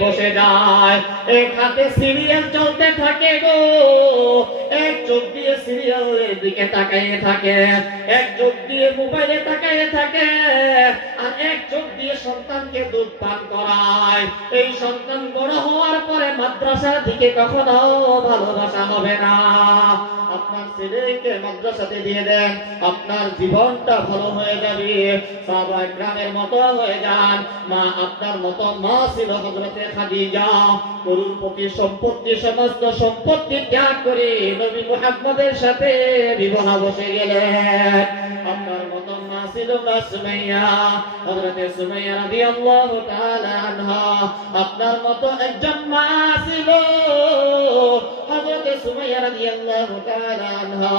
বসে যায়, এক হাতে সিরিয়াল চলতে থাকে গো, এক চোখ দিয়ে সিরিয়ালের দিকে তাকিয়ে থাকে, এক চোখ দিয়ে মোবাইলে তাকিয়ে থাকে, আর এক চোখ দিয়ে সন্তানকে দুধ পান করায়। এই সন্তান বড় হওয়ার পরে মাদ্রাসার দিকে কখনো ভালোবাসা হবে না। আপনার ছেলেকে মাদ্রাসাতে দিয়ে দেন, আপনার জীবনটা ভালো হয়ে যাবে, সাহাবা ইকরামের মতো হয়ে যান। মা আপনার মতো মা ছিল হযরতে খাদিজা, করুণপতি সম্পত্তি সমস্ত সম্পত্তি ত্যাগ করে নবী মুহাম্মদের সাথে বিবাহ বসে গেলেন। আপনার মতো মা ছিল সুমাইয়া, হযরতে সুমাইয়া রাদিয়াল্লাহু তাআলা আনহা। আপনার মতো একজন মা ছিল হযরতে সুমাইয়া রাদিয়াল্লাহু তাআলা আনহা।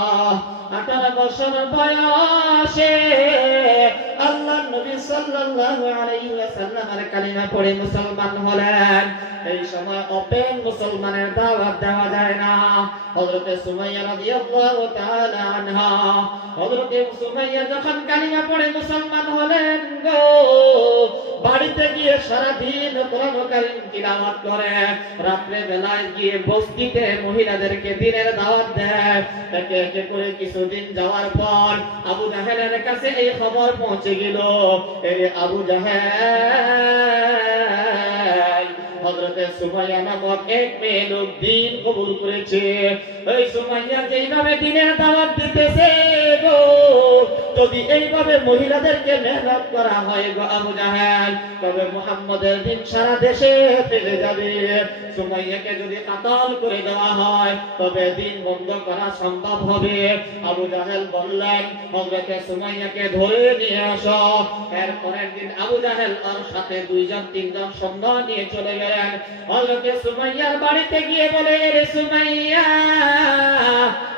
18 বছর বয়সে আল্লাহর নবী সাল্লাল্লাহু আলাইহি ওয়াসাল্লামের কালিমা পড়ে মুসলমান হলেন। এই সময় ওপেন মুসলমানের দাওয়াত দেওয়া যায় না। হযরতে সুমাইয়া রাদিয়াল্লাহু তাআলা আনহা, হযরতে সুমাইয়া যখন কালিমা পড়ে মুসলমান হলেন গো, বাড়িতে গিয়ে সারা দিন কোরআন কারীম তিলাওয়াত করে, রাত্রে বেলায় গিয়ে বস্তিতে মহিলাদেরকে দিনের দাওয়াত দেয়। একে একে করে কিছুদিন যাওয়ার পর আবু জাহেলের কাছে এই খবর পৌঁছে গেল, এই আবু জাহেল হযরতে সুমাইয়া নামক এক মেয়ে লোক দিন কবুল করেছে। এই সুমাইয়া যেইভাবে দিনের দাওয়াত দিতেছে গো, যদি এইভাবে মহিলাদেরকে মেহনত করা হয় গো আবু জাহেল, তবে মুহাম্মদের দিন সারা দেশে ফেলে যাবে। সুমাইয়াকে যদি কাতাল করে দেওয়া হয় তবে দিন বন্ধ করা সম্ভব হবে। আবু জাহেল বললেন, হযরতে সুমাইয়াকে ধরে নিয়ে আসো। এর পরের দিন আবু জাহেল আর সাথে 2-3 সৈন্য নিয়ে চলে গেলেন। হযরতে সুমাইয়ার বাড়িতে গিয়ে বলে, রে সুমাইয়া,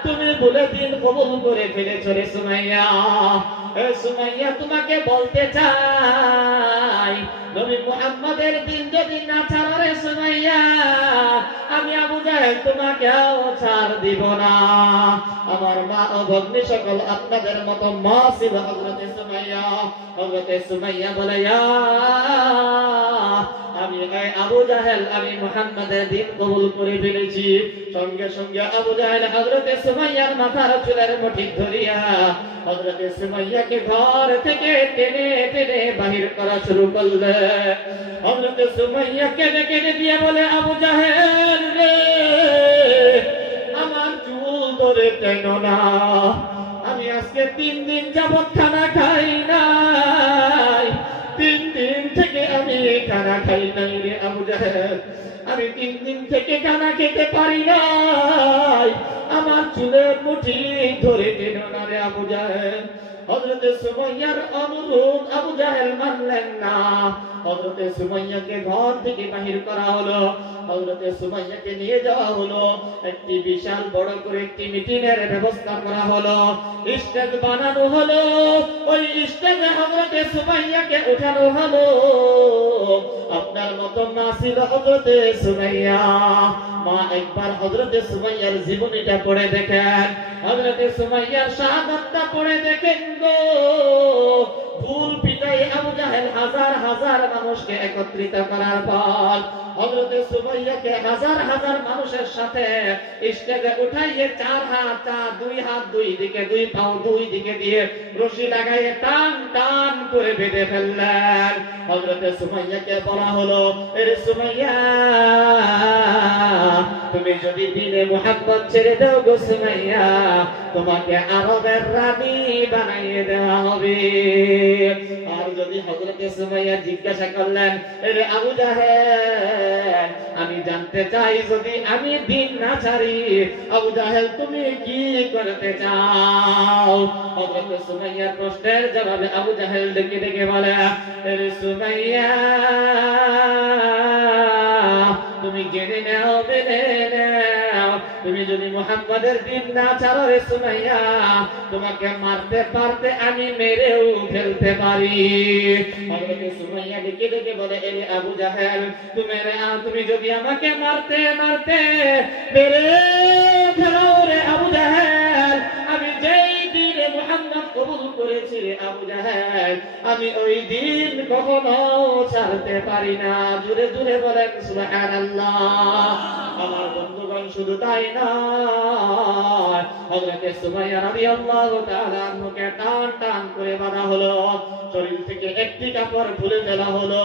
তুমি বলে দিন কবুল করে ফেলেছো রে সুমাইয়া। এ সুমাইয়া, তোমাকে বলতে চাই, নবী মুহাম্মদের দিন যদি না ছাড়ো রে সুমাইয়া, আমি আবু জাহেল তোমাকেও ছাড় দিব না। আমার মা ও ভগ্নী সকল আপনাদের মতো মা ছিল হযরতে সুমাইয়া। হযরতে সুমাইয়া বলে, আমি আবু জাহেল, আমি মুহাম্মদের দিন কবুল করে ফেলেছি। সঙ্গে সঙ্গে আবু জাহেল হযরতে সুমাইয়ার মাথার চুলের মুঠি ধরিয়া হযরতে সুমাইয়াকে ঘর থেকে টেনে টেনে বাহির করা শুরু করলে। হযরতে সুমাইয়া কেঁদে কেঁদে দিয়ে বলে, আবু জাহেল রে, আমার চুল ধরে টেনো না, আমি আজকে 3 দিন যাবত খানা খাই নাই, 3 দিন থেকে আমি খানা খাই নাই রে আবু জাহেল, আমি 3 দিন থেকে খানা খেতে পারি নাই, আমার চুলের মুঠি ধরে টেনো না রে আবু জাহেল। হযরতে সুমাইয়ার অনুরোধ আবু জাহেল মানলেন না। হযরতে সুমাইয়াকে ঘর থেকে বাহির করা হলো। হযরতে সুমাইয়াকে নিয়ে যাওয়া হলো, একটি বিশাল বড় করে একটি মিটিংয়ের ব্যবস্থা করা হলো, স্টেজ বানানো হলো। ওই স্টেজে হযরতে সুমাইয়াকে উঠানো হলো। আপনার মতো মা ছিল হযরতে সুমাইয়া। মা একবার হযরতে সুমাইয়ার জীবনীটা পড়ে দেখেন, হযরতে সুমাইয়ার শাহাদাতটা পড়ে দেখেন গো। ভুল পিটাই আবু জাহেল হাজার হাজার মানুষকে একত্রিত করার পর হযরতে সুমাইয়াকে হাজার হাজার মানুষের সাথে স্টেজে উঠাইয়ে 4 হাত, 2 হাত 2 দিকে, 2 পাও 2 দিকে দিয়ে রশি লাগাইয়ে টান টান করে বেঁধে ফেললেন। হযরতে সুমাইয়াকে বলা হলো, এরে সুমাইয়া, তুমি যদি দিনে মুহাম্মদ ছেড়ে দাও গো সুমাইয়া, তোমাকে আরবের রানী বানাইয়ে দেওয়া হবে। আর যদি হযরতে সুমাইয়া জিজ্ঞাসা করলেন, এরে আবু জাহেল, আমি জানতে চাই যদি আমি দিন না ছাড়ি, আবু জাহেল তুমি কি করতে চাও? হযরতে সুমাইয়ার প্রশ্নের জবাবে আবু জাহেল ডেকে ডেকে বলে, এরে সুমাইয়া, তুমি জেনে নাও, মেনে নাও, তুমি যদি মুহাম্মদের দিন না ছাড়ো রে সুমাইয়া, তোমাকে মারতে পারতে আমি মেরেও ফেলতে পারি। হযরতে সুমাইয়া ডেকে ডেকে বলে, এরে আবু জাহেল, তুমি যদি আমাকে মারতে মারতে মেরে ফেলো রে আবু জাহেল, আমি যেই দিনে মুহাম্মদ কবুল করেছি রে আবু জাহেল, আমি ওই দিন কখনো ছাড়তে পারি না। জুড়ে জুড়ে বলেন সুবহানাল্লাহ। আমার বন্ধুগণ, শুধু তাই না, হযরত সুমাইয়া রাদিয়াল্লাহু তাআলা আনহুকে টান টান করে বাঁধা হলো, শরীর থেকে একটি কাপড় খুলে ফেলা হলো।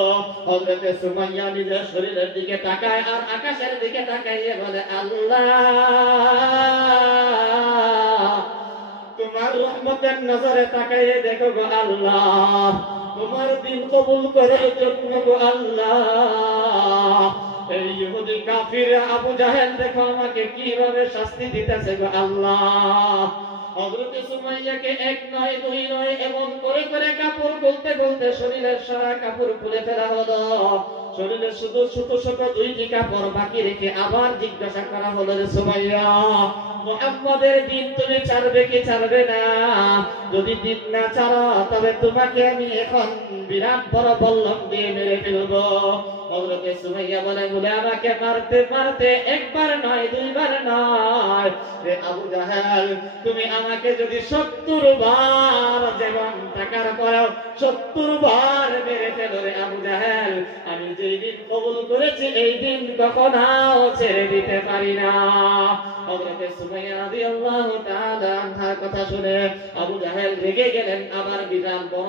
হযরত সুমাইয়া নিজের শরীরের দিকে তাকায় আর আকাশের দিকে তাকাইয়ে বলে, আল্লাহ, তোমার রহমতের নজরে তাকাইয়ে দেখো গো আল্লাহ, তোমার দিন কবুল করার জন্য গো আল্লাহ, এই ইহুদি কাফির আবু জাহেল দেখো আমাকে কিভাবে শাস্তি দিতেছে গো আল্লাহ। হযরত সুমাইয়াকে এক নয় দুই নয় এমন করে করে কাপড় খুলতে খুলতে শরীরের সারা কাপড় খুলে ফেলা হলো। শরীরে শুধু ছোট ছোট দুইটি কাপড় বাকি রেখে আবার জিজ্ঞাসা করা হলো, রে সুমাইয়া, মুহাম্মাদের দিন তুমি ছাড়বে কি ছাড়বে না? যদি দিন না ছাড়ো তবে তোমাকে আমি এখন বিরাট বড় বল্লম দিয়ে মেরে ফেলবো। হযরত সুমাইয়া বলে, আমাকে মারতে মারতে একবার নয় দুইবার নয়, রে আবু জাহেল, তুমি আমাকে যদি 70 বার যেমন টাকার পরেও 70 বার মেরে ফেলো রে আবু জাহেল, আমি যেই দিন কবুল করেছি এই দিন কখনো ছেড়ে দিতে পারি না। হযরত সুমাইয়া রাদিয়াল্লাহু তাআলা আনহার কথা শুনে আবু জাহেল রেগে গেলেন, আবার বিরাট বড়